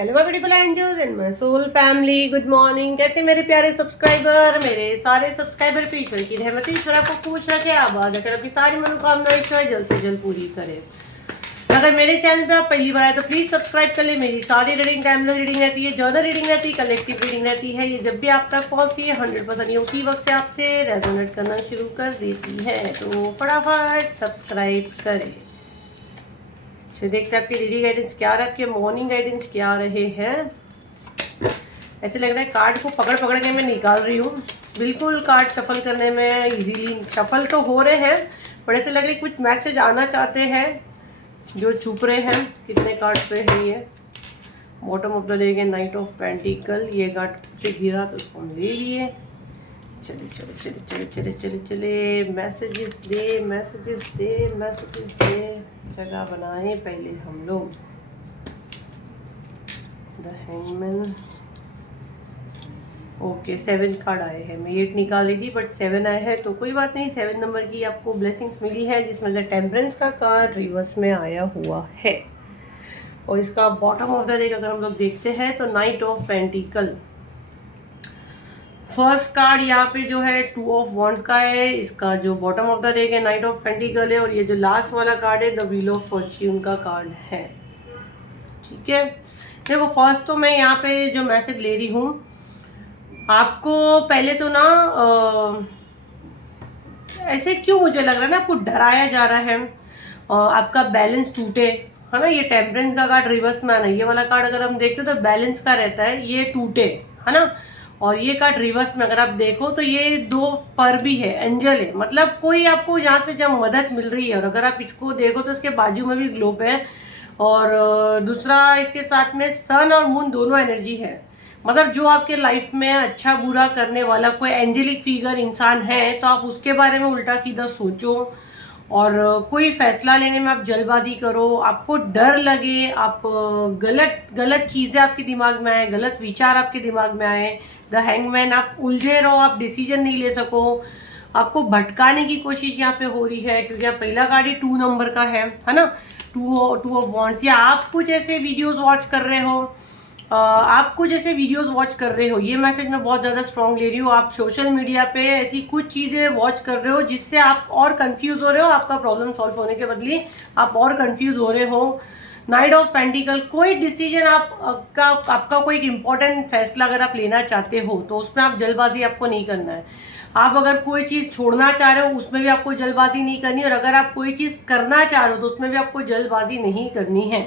Hello my beautiful angels and my soul family, good morning. कैसे मेरे प्यारे subscriber, मेरे सारे सब्सक्राइबर पे ईश्वर की रहमत ईश्वर आपको खुश रखे, आबाद रखे, अपनी सारी मनोकामनाएं ईश्वर जल्द से जल्द पूरी करे। अगर मेरे चैनल पे आप पहली बार आए तो प्लीज सब्सक्राइब कर ले। मेरी सारी रीडिंग टाइमलेस रीडिंग रहती है, जर्नल रीडिंग रहती है, कलेक्टिव रीडिंग रहती है। ये जब भी आप तक पहुंचती है 100% ये उसी वक्त से आपसे रेजोनेट करना शुरू कर देती है। तो फटाफट सब्सक्राइब करें। देखते हैं आपके डेली गाइडेंस क्या रहा, आपके मॉर्निंग गाइडेंस क्या रहे हैं। ऐसे लग रहा है कार्ड को पकड़ पकड़ के मैं निकाल रही हूँ। बिल्कुल कार्ड शफल करने में इजीली शफल तो हो रहे हैं, पर ऐसे लग रहा है कुछ मैसेज आना चाहते हैं जो छुप रहे हैं। कितने कार्ड पे है ये? बॉटम ऑफ द डेक है नाइट ऑफ पेंटिकल। ये कार्ड से गिरा तो उसको हम ले लिए। चले चले चले चले चले चले चले मैसेजेस दे, मैसेजेस दे, मैसेजेस दे। जगह बनाएं पहले हम लोग। The hangman. ओके 7 कार्ड आए हैं। मैं 8 निकाल रही थी बट 7 आए हैं, तो कोई बात नहीं। 7 नंबर की आपको ब्लेसिंग्स मिली है, जिसमें द टेम्परेंस का कार्ड रिवर्स में आया हुआ है। और इसका बॉटम ऑफ द डेक अगर हम लोग देखते हैं तो night of pentacle. First card यहाँ पे जो है 2 ऑफ वॉन्ड्स का है। इसका जो बॉटम ऑफ द डेक है नाइट ऑफ पेंटिकल है। और ये जो लास्ट वाला कार्ड है द व्हील ऑफ फॉर्च्यून का कार्ड है। ठीक है, देखो फर्स्ट तो मैं यहाँ पे जो मैसेज ले रही हूँ आपको, पहले तो ना ऐसे क्यों मुझे लग रहा है ना आपको डराया जा रहा है, आपका बैलेंस टूटे, है ना। ये टेम्परेंस का कार्ड रिवर्स में आना, ये वाला कार्ड अगर हम देखते हो तो बैलेंस का रहता है, ये टूटे, है ना। और ये कार्ड रिवर्स में अगर आप देखो तो ये 2 पर भी है, एंजल है, मतलब कोई आपको यहाँ से जब मदद मिल रही है। और अगर आप इसको देखो तो इसके बाजू में भी ग्लोब है। और दूसरा इसके साथ में सन और मून दोनों एनर्जी है। मतलब जो आपके लाइफ में अच्छा बुरा करने वाला कोई एंजेलिक फिगर इंसान है तो आप उसके बारे में उल्टा सीधा सोचो। और कोई फैसला लेने में आप जल्दबाजी करो, आपको डर लगे, आप गलत गलत चीज़ें आपके दिमाग में आए, गलत विचार आपके दिमाग में आए। द हैंगमैन, आप उलझे रहो, आप डिसीजन नहीं ले सको, आपको भटकाने की कोशिश यहाँ पे हो रही है। क्योंकि आप पहला कार्ड ही 2 नंबर का है ना। 2 ऑफ वॉन्ड्स। या आप कुछ ऐसे वीडियोस वॉच कर रहे हो, आप कुछ ऐसे वीडियोस वॉच कर रहे हो, ये मैसेज मैं बहुत ज़्यादा स्ट्रॉन्ग ले रही हूँ। आप सोशल मीडिया पे ऐसी कुछ चीज़ें वॉच कर रहे हो जिससे आप और कंफ्यूज हो रहे हो, आपका प्रॉब्लम सॉल्व होने के बदले आप और कंफ्यूज हो रहे हो। नाइट ऑफ पेंटिकल, कोई डिसीजन आपका कोई इंपॉर्टेंट फैसला अगर आप लेना चाहते हो तो उसमें आप जल्दबाजी आपको नहीं करना है। आप अगर कोई चीज़ छोड़ना चाह रहे हो उसमें भी आपको जल्दबाजी नहीं करनी। और अगर आप कोई चीज़ करना चाह रहे हो तो उसमें भी आपको जल्दबाजी नहीं करनी है।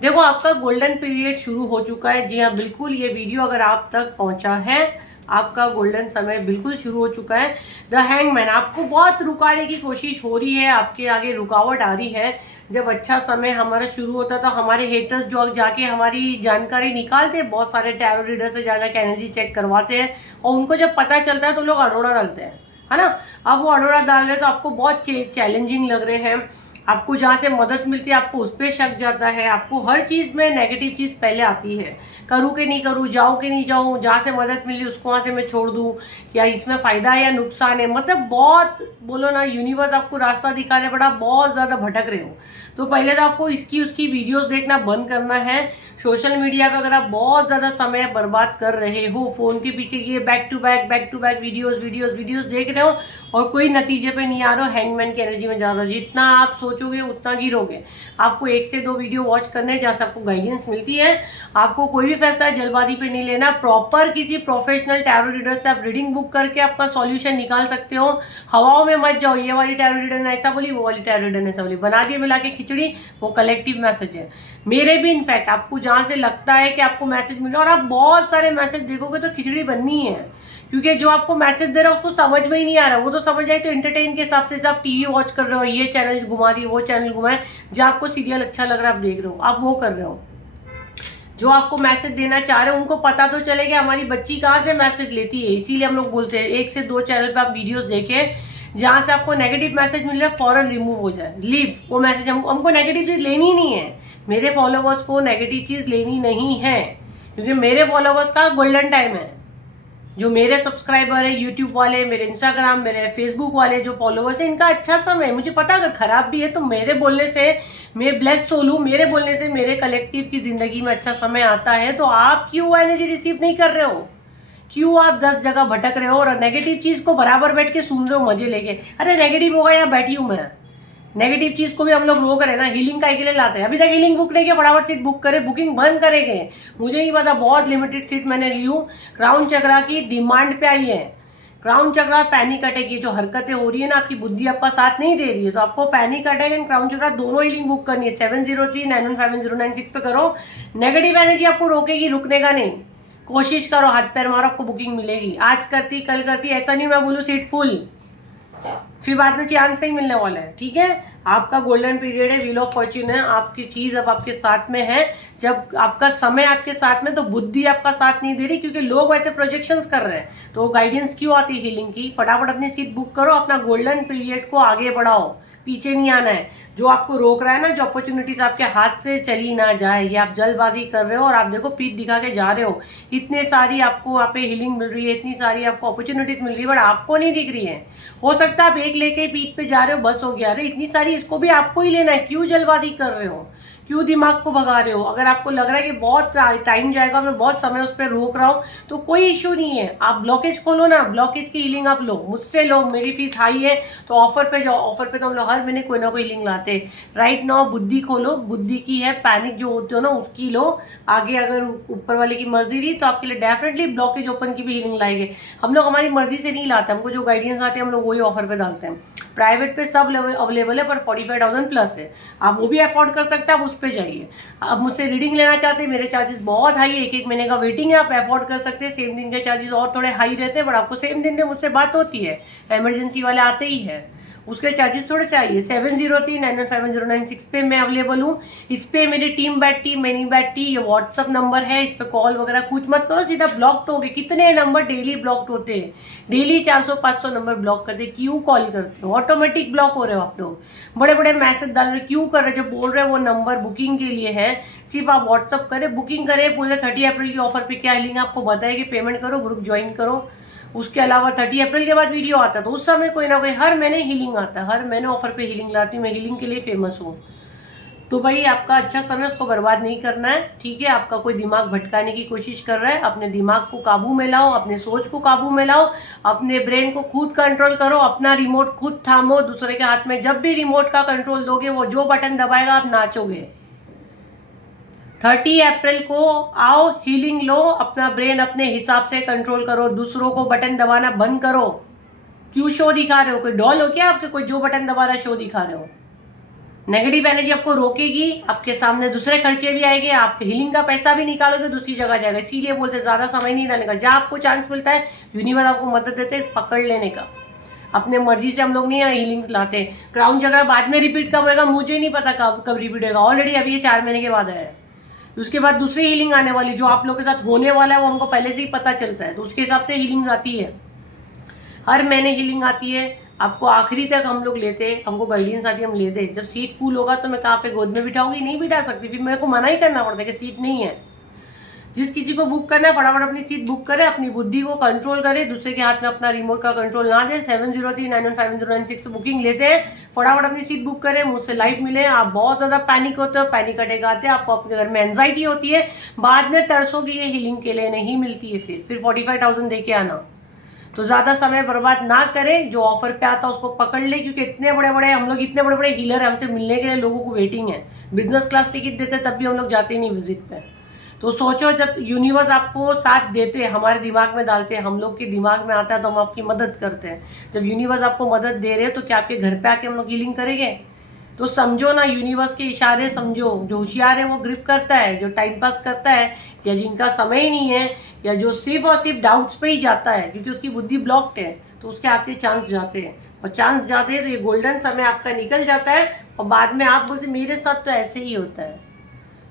देखो आपका गोल्डन पीरियड शुरू हो चुका है। जी हाँ बिल्कुल, ये वीडियो अगर आप तक पहुंचा है, आपका गोल्डन समय बिल्कुल शुरू हो चुका है। द हैंगमैन, आपको बहुत रुकाने की कोशिश हो रही है, आपके आगे रुकावट आ रही है। जब अच्छा समय हमारा शुरू होता है तो हमारे हेटर्स जो जाके हमारी जानकारी निकालते हैं, बहुत सारे टैरो रीडर से जा जाके एनर्जी चेक करवाते हैं, और उनको जब पता चलता है तो लोग अरोड़ा डालते हैं, है ना। अब वो अरोड़ा डाल रहे हैं तो आपको बहुत चैलेंजिंग लग रहे हैं। आपको जहाँ से मदद मिलती है आपको उस पर शक जाता है। आपको हर चीज़ में नेगेटिव चीज़ पहले आती है, करूँ कि नहीं करूँ, जाऊँ कि नहीं जाऊँ, जहाँ से मदद मिली उसको वहाँ से मैं छोड़ दूँ, या इसमें फ़ायदा है या नुकसान है। मतलब बहुत बोलो ना, यूनिवर्स आपको रास्ता दिखाने पड़ा, बहुत ज़्यादा भटक रहे हो। तो पहले तो आपको इसकी उसकी वीडियोस देखना बंद करना है। सोशल मीडिया पर अगर आप बहुत ज़्यादा समय बर्बाद कर रहे हो, फ़ोन के पीछे ये बैक टू बैक वीडियोस देख रहे हो और कोई नतीजे पे नहीं आ रहे हो, हैंगमैन की एनर्जी में ज़्यादा जितना आप सोचोगे उतना गिरोगे। आपको 1 से 2 वीडियो वॉच करने जहाँ से आपको गाइडेंस मिलती है। आपको कोई भी फैसला जल्दबाजी पे नहीं लेना। प्रॉपर किसी प्रोफेशनल टैरो रीडर से आप रीडिंग बुक करके आपका सॉल्यूशन निकाल सकते हो। हवाओं में मत जाओ, ये वाली टैरो रीडर ने ऐसा बोली, वो वाली टैरो रीडर ने ऐसा बोली, बना दिए मिला के खिचड़ी। वो कलेक्टिव मैसेज है। मेरे भी इनफैक्ट आपको जहाँ से लगता है कि आपको मैसेज मिला और आप बहुत सारे मैसेज देखोगे तो खिचड़ी बननी है। क्योंकि जो आपको मैसेज दे रहा है उसको समझ में ही नहीं आ रहा। वो तो समझ जाए तो एंटरटेन के हिसाब से आप टीवी वॉच कर रहे हो, ये चैनल घुमा दिए, वो चैनल घुमाए, जहाँ आपको सीरियल अच्छा लग रहा है आप देख रहे हो, आप वो कर रहे हो। जो आपको मैसेज देना चाह रहे हो उनको पता तो चले कि हमारी बच्ची कहाँ से मैसेज लेती है। इसीलिए हम लोग बोलते हैं 1 से 2 चैनल पे आप वीडियोस देखें, जहाँ से आपको नेगेटिव मैसेज मिल रहा है फौरन रिमूव हो जाए, लीव वो मैसेज। हमको नेगेटिव चीज़ लेनी ही नहीं है। मेरे फॉलोवर्स को नेगेटिव चीज़ लेनी नहीं है, क्योंकि मेरे फॉलोवर्स का गोल्डन टाइम है। जो मेरे सब्सक्राइबर है, यूट्यूब वाले, मेरे इंस्टाग्राम, मेरे फेसबुक वाले जो फॉलोअर्स है, इनका अच्छा समय है। मुझे पता अगर खराब भी है तो मेरे बोलने से मैं ब्लेस्ड सोल हूँ, मेरे बोलने से मेरे कलेक्टिव की जिंदगी में अच्छा समय आता है। तो आप क्यों एनर्जी रिसीव नहीं कर रहे हो? क्यों आप 10 जगह भटक रहे हो और नेगेटिव चीज को बराबर बैठ के सुन रहे हो मजे लेके? अरे नेगेटिव होगा, यहाँ बैठी हूँ मैं, नेगेटिव चीज को भी हम लोग रोक रहे हैं ना। हीलिंग का के लिए लाते हैं, अभी तक हीलिंग बुक नहीं किया, फटाफट सीट बुक करे, बुकिंग बंद करेंगे। मुझे नहीं पता, बहुत लिमिटेड सीट मैंने ली हूँ। क्राउन चक्रा की डिमांड पे आई है। क्राउन चक्रा पैनिक अटैक, ये जो हरकतें हो रही है ना, आपकी बुद्धि आपका साथ नहीं दे रही है, तो आपको पैनिक अटैक एंड क्राउन चक्रा दोनों हीलिंग बुक करनी है। 7039151096 पे करो। नेगेटिव एनर्जी आपको रोकेगी, रुकने का नहीं। कोशिश करो, हाथ पैर मारो, आपको बुकिंग मिलेगी। आज करती कल करती ऐसा नहीं मैं बोलूँ सीट फुल, फिर बाद में चांस नहीं मिलने वाला है। ठीक है, आपका गोल्डन पीरियड है, व्हील ऑफ फॉर्च्यून है, आपकी चीज अब आपके साथ में है। जब आपका समय आपके साथ में, तो बुद्धि आपका साथ नहीं दे रही, क्योंकि लोग वैसे प्रोजेक्शंस कर रहे हैं। तो गाइडेंस क्यों आती है हीलिंग की? फटाफट अपनी सीट बुक करो, अपना गोल्डन पीरियड को आगे बढ़ाओ, पीछे नहीं आना है। जो आपको रोक रहा है ना, जो अपॉर्चुनिटीज आपके हाथ से चली ना जाए, ये आप जल्दबाजी कर रहे हो और आप देखो पीठ दिखा के जा रहे हो। इतने सारी आपको वहाँ पे हीलिंग मिल रही है, इतनी सारी आपको अपॉर्चुनिटीज मिल रही है, बट आपको नहीं दिख रही है। हो सकता है आप एक लेके पीठ पे जा रहे हो, बस हो गया। अरे इतनी सारी, इसको भी आपको ही लेना है, क्यों जल्दबाजी कर रहे हो? क्यों दिमाग को भगा रहे हो? अगर आपको लग रहा है कि बहुत टाइम जाएगा, मैं बहुत समय उस पर रोक रहा हूँ, तो कोई इश्यू नहीं है। आप ब्लॉकेज खोलो ना, ब्लॉकेज की हीलिंग आप लो, मुझसे लो, मेरी फीस हाई है तो ऑफर पे जाओ। ऑफर पे तो हम लोग हर महीने कोई ना कोई हीलिंग लाते हैं। राइट नाउ बुद्धि खोलो, बुद्धि की है, पैनिक जो होते हो ना उसकी लो। आगे अगर ऊपर वाले की मर्जी रही तो आपके लिए डेफिनेटली ब्लॉकेज ओपन की भी हीलिंग लाएंगे। हम लोग हमारी मर्जी से नहीं लाते, हमको जो गाइडेंस आते हैं हम लोग वही ऑफर पे डालते हैं। प्राइवेट पे सब अवेलेबल है, पर 45,000 प्लस है, आप वो भी अफोर्ड कर सकते हैं, आप उस पर जाइए। अब मुझसे रीडिंग लेना चाहते हैं, मेरे चार्जेस बहुत हाई है, एक महीने का वेटिंग है, आप अफोर्ड कर सकते हैं। सेम दिन के चार्जेस और थोड़े हाई रहते हैं, बट आपको सेम दिन में मुझसे बात होती है, इमरजेंसी वाले आते ही है, उसके चार्जेस थोड़े से आइए। 7039151096 पे मैं अवेलेबल हूँ। इस पे मेरी टीम बैठती, मैं नहीं बैठती, ये व्हाट्सअप नंबर है, इस पे कॉल वगैरह कुछ मत करो, सीधा ब्लॉक्ड हो गए। कितने नंबर डेली ब्लॉक्ड होते हैं? डेली 400-500 नंबर ब्लॉक करते। क्यों कॉल करते हो? ऑटोमेटिक ब्लॉक हो रहे हो आप लोग, बड़े बड़े मैसेज डाल रहे, क्यों कर रहे? जो बोल रहे हैं वो नंबर बुकिंग के लिए है, सिर्फ आप व्हाट्सअप करें, बुकिंग करें। पूरे 30 अप्रैल की ऑफर पे क्या लिंक आपको बताएगी, पेमेंट करो, ग्रुप ज्वाइन करो। उसके अलावा 30 अप्रैल के बाद वीडियो आता है, तो उस समय कोई ना कोई हर महीने हीलिंग आता है, हर महीने ऑफर पे हीलिंग लाती हूँ मैं, हीलिंग के लिए फेमस हूँ। तो भाई आपका अच्छा समय, उसको बर्बाद नहीं करना है। ठीक है, आपका कोई दिमाग भटकाने की कोशिश कर रहा है, अपने दिमाग को काबू में लाओ, अपने सोच को काबू में लाओ, अपने ब्रेन को खुद कंट्रोल करो, अपना रिमोट खुद थामो। दूसरे के हाथ में जब भी रिमोट का कंट्रोल दोगे, वो जो बटन दबाएगा आप नाचोगे। 30 अप्रैल को आओ, हीलिंग लो, अपना ब्रेन अपने हिसाब से कंट्रोल करो, दूसरों को बटन दबाना बंद करो। क्यों शो दिखा रहे हो? कोई डॉल हो क्या आपके? कोई जो बटन दबा रहा है शो दिखा रहे हो? नेगेटिव एनर्जी आपको रोकेगी, आपके सामने दूसरे खर्चे भी आएंगे, आप हीलिंग का पैसा भी निकालोगे, दूसरी जगह जाएगा। इसीलिए बोलते ज्यादा समय नहीं डालने का, जहाँ आपको चांस मिलता है यूनिवर्स आपको मदद देते पकड़ लेने का। अपने मर्जी से हम लोग नहीं हीलिंग्स लाते। क्राउन चक्र बाद में रिपीट कब होगा मुझे नहीं पता, कब कब रिपीट होगा। ऑलरेडी अभी ये 4 महीने के बाद आया है, उसके बाद दूसरी हीलिंग आने वाली, जो आप लोग के साथ होने वाला है वो हमको पहले से ही पता चलता है, तो उसके हिसाब से हीलिंग्स आती है। हर महीने हीलिंग आती है, आपको आखिरी तक हम लोग लेते हैं, हमको गाइडेंस आती है, हम लेते हैं। जब सीट फुल होगा तो मैं कहाँ पे गोद में बिठाऊंगी? नहीं बिठा सकती, फिर मेरे को मना ही करना पड़ता है कि सीट नहीं है। जिस किसी को बुक करना है फटाफट अपनी सीट बुक करे, अपनी बुद्धि को कंट्रोल करे, दूसरे के हाथ में अपना रिमोट का कंट्रोल ना दे। 7039151096 पे बुकिंग लेते हैं, फटाफट अपनी सीट बुक करें, मुझसे लाइव मिले। आप बहुत ज्यादा पैनिक होते हो, पैनिक अटैक आते हैं, आपको अपने घर में एंजाइटी होती है, बाद में तरसोगी ये हीलिंग के लिए, नहीं मिलती है। फिर 45,000 दे के आना। तो ज्यादा समय बर्बाद ना करें, जो ऑफर पे आता है उसको पकड़ ले, क्योंकि इतने बड़े बड़े हम लोग, इतने बड़े बड़े हीलर है, हमसे मिलने के लिए लोगों को वेटिंग है। बिजनेस क्लास टिकट देते तब भी हम लोग जाते ही नहीं विजिट पे। तो सोचो, जब यूनिवर्स आपको साथ देते हैं, हमारे दिमाग में डालते हैं, हम लोग के दिमाग में आता है तो हम आपकी मदद करते हैं। जब यूनिवर्स आपको मदद दे रहे हैं तो क्या आपके घर पे आके हम लोग हीलिंग करेंगे? तो समझो ना, यूनिवर्स के इशारे समझो। जो होशियार है वो ग्रिप करता है, जो टाइम पास करता है या जिनका समय ही नहीं है, या जो सिर्फ और सिर्फ डाउट्स पे ही जाता है क्योंकि उसकी बुद्धि ब्लॉक्ड है, तो उसके हाथ से चांस जाते हैं। और चांस जाते हैं तो ये गोल्डन समय आपका निकल जाता है, और बाद में आप बोलते मेरे साथ तो ऐसे ही होता है।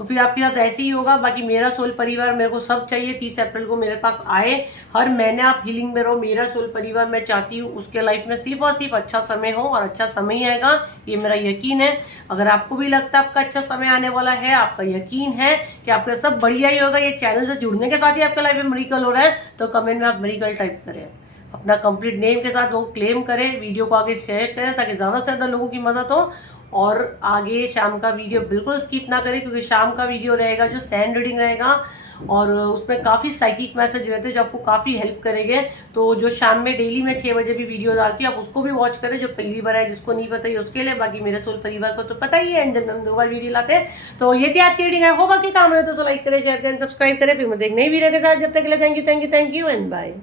तो फिर आपके साथ ऐसे ही होगा। बाकी मेरा सोल परिवार मेरे को सब चाहिए, 30 अप्रैल को मेरे पास आए, हर महीने आप हीलिंग में रहो। मेरा सोल परिवार मैं चाहती हूँ उसके लाइफ में सिर्फ और सिर्फ अच्छा समय हो, और अच्छा समय ही आएगा, ये मेरा यकीन है। अगर आपको भी लगता है आपका अच्छा समय आने वाला है, आपका यकीन है कि आपका सब बढ़िया ही होगा, ये चैनल से जुड़ने के साथ ही आपके लाइफ में मिरेकल हो रहा है, तो कमेंट में आप मिरेकल टाइप करें, अपना कंप्लीट नेम के साथ वो क्लेम करें, वीडियो को आगे शेयर करें ताकि ज़्यादा से ज़्यादा लोगों की मदद हो। और आगे शाम का वीडियो बिल्कुल स्किप ना करें, क्योंकि शाम का वीडियो रहेगा जो सैंड रीडिंग रहेगा, और उसमें काफ़ी साइकिक मैसेज रहते हैं जो आपको काफ़ी हेल्प करेंगे। तो जो शाम में डेली मैं 6 बजे भी वीडियो डालती हूँ, आप उसको भी वॉच करें, जो पहली बार है, जिसको नहीं पता है उसके लिए। बाकी मेरे सोल परिवार को तो पता ही है, एंजल में हम 2 बार वीडियो लाते हैं। तो ये थी आपकी रीडिंग, है हो बाकी काम है तो लाइक करें, शेयर करें, सब्सक्राइब करें। फिर मैं देख नहीं भी रहते था, जब तक के लिए थैंक यू एंड बाय।